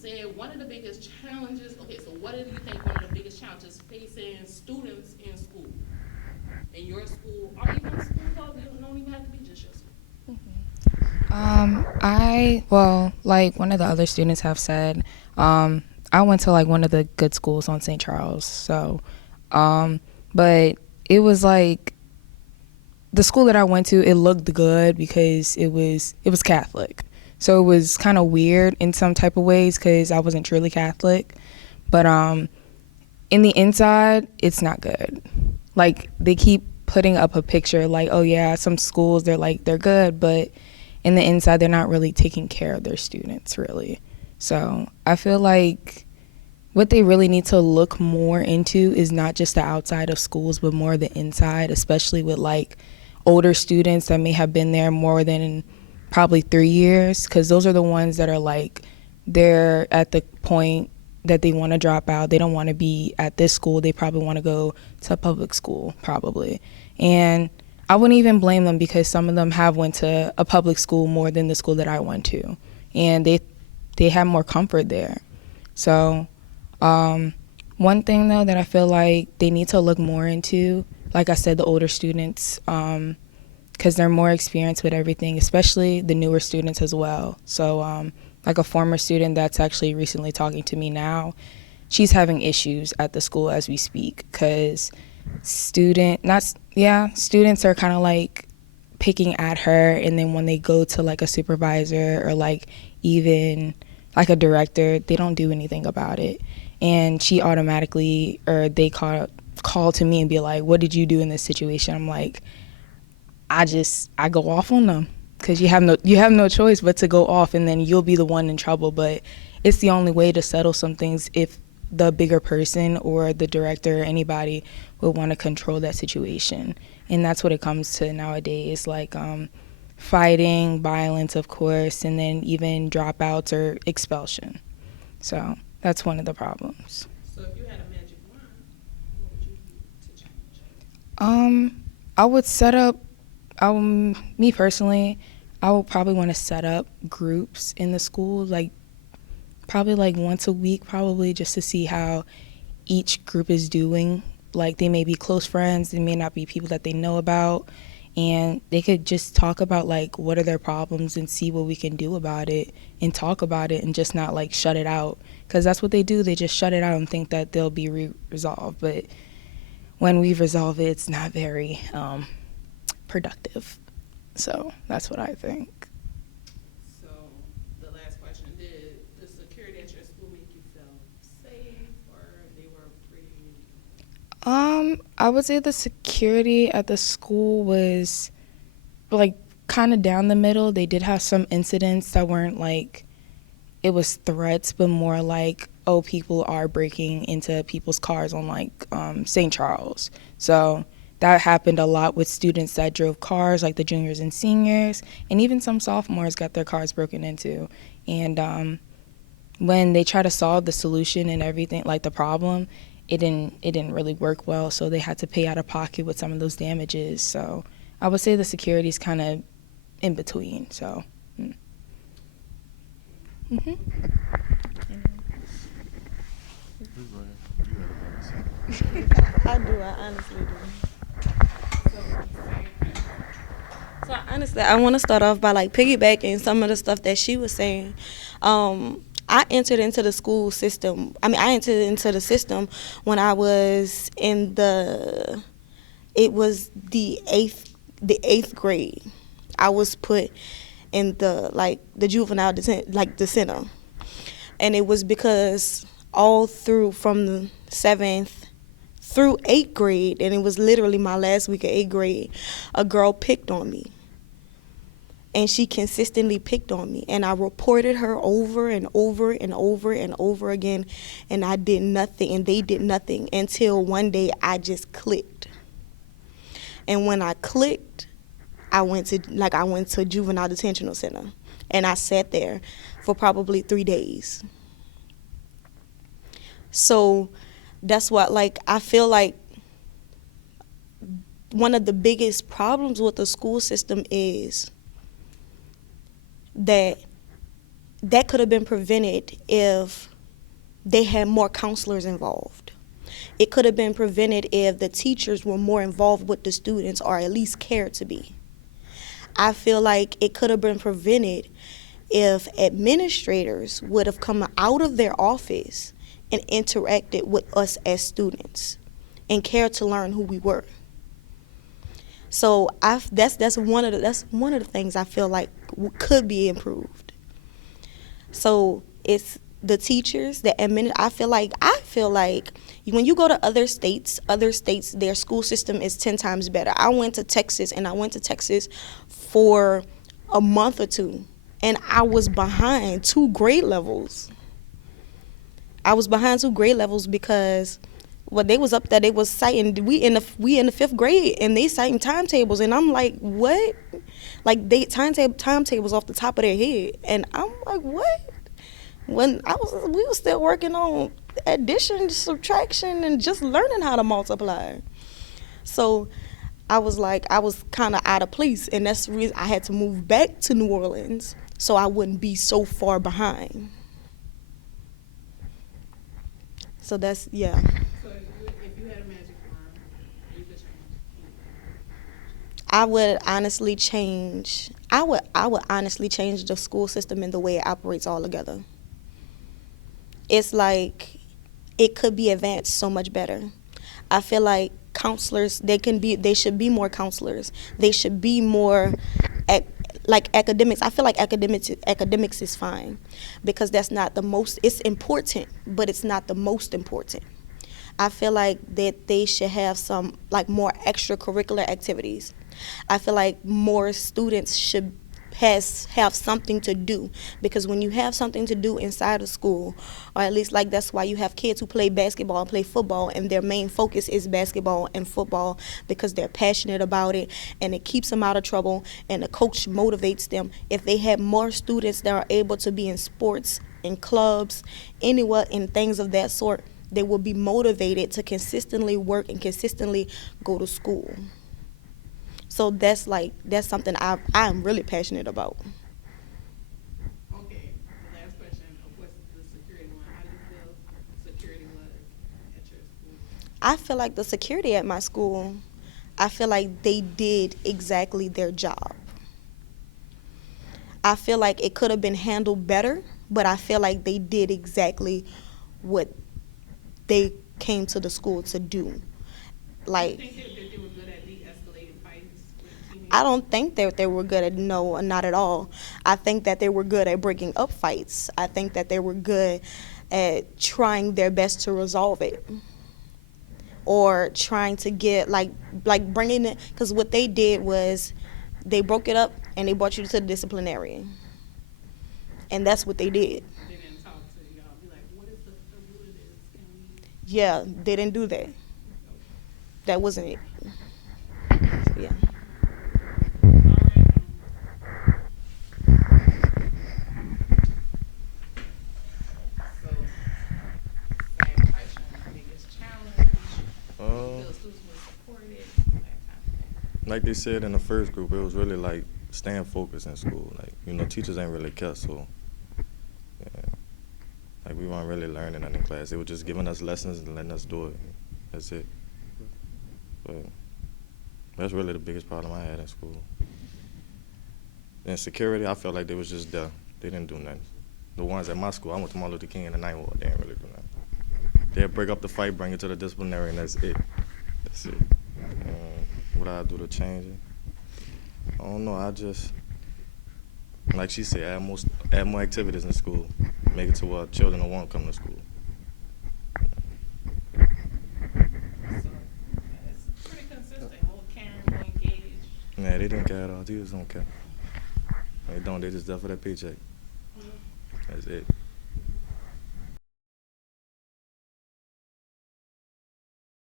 said, one of the biggest challenges, okay, so what do you think one of the biggest challenges facing students in school? In your school, or even school, though, you don't even have to be just your school. Well, like one of the other students have said, I went to like one of the good schools on St. Charles. So, but it was like the school that I went to, it looked good because it was Catholic. So it was kind of weird in some type of ways because I wasn't truly Catholic. But in the inside, it's not good. Like they keep putting up a picture like, oh yeah, some schools they're good, but in the inside they're not really taking care of their students really. So I feel like what they really need to look more into is not just the outside of schools, but more the inside, especially with like older students that may have been there more than probably 3 years, because those are the ones that are like they're at the point that they want to drop out. They don't want to be at this school. They probably want to go to public school probably. And I wouldn't even blame them because some of them have went to a public school more than the school that I went to. And they have more comfort there. So one thing though that I feel like they need to look more into, like I said, the older students, because they're more experienced with everything, especially the newer students as well. So like a former student that's actually recently talking to me now, she's having issues at the school as we speak because students are kind of like picking at her, and then when they go to like a supervisor or like even like a director, they don't do anything about it. And she automatically, or they call to me and be like, what did you do in this situation? I'm like, I go off on them because you have no choice but to go off, and then you'll be the one in trouble. But it's the only way to settle some things if the bigger person or the director or anybody would want to control that situation. And that's what it comes to nowadays, like fighting, violence, of course, and then even dropouts or expulsion. So that's one of the problems. So if you had a magic wand, what would you do to change? I would set up, me personally, I would probably want to set up groups in the school, like probably like once a week, probably just to see how each group is doing. Like they may be close friends, they may not be people that they know about, and they could just talk about like what are their problems and see what we can do about it and talk about it and just not like shut it out, because that's what they do. They just shut it out and think that they'll be resolved, but when we resolve it, it's not very productive. So that's what I think. So the last question, did the security at your school make you feel safe, or they were pretty? I would say the security at the school was like kind of down the middle. They did have some incidents that weren't like it was threats, but more like, oh, people are breaking into people's cars on like St. Charles. So that happened a lot with students that drove cars, like the juniors and seniors, and even some sophomores got their cars broken into. And when they try to solve the solution and everything, like the problem, it didn't really work well. So they had to pay out of pocket with some of those damages. So I would say the security is kind of in between. So. Mm-hmm. I do. I honestly do. So honestly, I want to start off by like piggybacking some of the stuff that she was saying. I entered into the school system. I entered into the system when I was in it was the eighth grade. I was put in the juvenile like the center, and it was because all through from the 7th through 8th grade, and it was literally my last week of 8th grade, a girl picked on me. And she consistently picked on me. And I reported her over and over and over and over again. And I did nothing, and they did nothing until one day I just clicked. And when I clicked, I went to juvenile detention center. And I sat there for probably 3 days. So that's what, like, I feel like one of the biggest problems with the school system is that that could have been prevented if they had more counselors involved. It could have been prevented if the teachers were more involved with the students, or at least cared to be. I feel like it could have been prevented if administrators would have come out of their office and interacted with us as students and cared to learn who we were. So that's one of the things I feel like could be improved. So it's the teachers, I feel like when you go to other states, their school system is 10 times better. I went to Texas for a month or two, and I was behind 2 grade levels. Because they was up there, they was citing, we in the 5th grade, and they citing timetables, and I'm like, what? Like, they timetables off the top of their head, and I'm like, what? When we was still working on addition, subtraction, and just learning how to multiply. So I was kind of out of place, and that's the reason I had to move back to New Orleans so I wouldn't be so far behind. So that's, yeah. So if you had a magic wand, you could change anything. I would honestly change the school system and the way it operates altogether. It's like it could be advanced so much better. I feel like counselors, they should be more counselors. They should be more like academics. I feel like academics is fine, because that's not the most, it's important, but it's not the most important. I feel like that they should have some more extracurricular activities. I feel like more students should have something to do, because when you have something to do inside of school, or at least that's why you have kids who play basketball and play football, and their main focus is basketball and football, because they're passionate about it, and it keeps them out of trouble, and the coach motivates them. If they had more students that are able to be in sports, in clubs, anywhere, in things of that sort, they will be motivated to consistently work and consistently go to school. So that's something I'm really passionate about. Okay, the last question, of course, the security one. How do you feel security was at your school? I feel like the security at my school, I feel like they did exactly their job. I feel like it could have been handled better, but I feel like they did exactly what they came to the school to do. Do you think that they were good at de-escalating fights with teenagers? I don't think that they were good at, no, not at all. I think that they were good at breaking up fights. I think that they were good at trying their best to resolve it, or trying to get bringing it, because what they did was they broke it up and they brought you to the disciplinarian, and that's what they did. They didn't talk to y'all, be like, what is the root of this? Can we? Yeah, they didn't do that. That wasn't it. So, yeah. So, same question, biggest challenge, feel students were supported, that kind of thing. Like they said in the first group, it was really like staying focused in school. Teachers ain't really care, so yeah. We weren't really learning in class. They were just giving us lessons and letting us do it. That's it. But that's really the biggest problem I had in school. And security, I felt like they was just there. They didn't do nothing. The ones at my school, I went to Martin Luther King in the 9th Ward, they didn't really do nothing. They'd break up the fight, bring it to the disciplinary, and that's it. That's it. What I do to change it? I don't know. I just, like she said, add more activities in school. Make it to where children don't want to come to school. So, it's pretty consistent, more caring, more engaged. Yeah, they didn't care at all. Teachers don't care. They don't. They just there for that paycheck. That's it.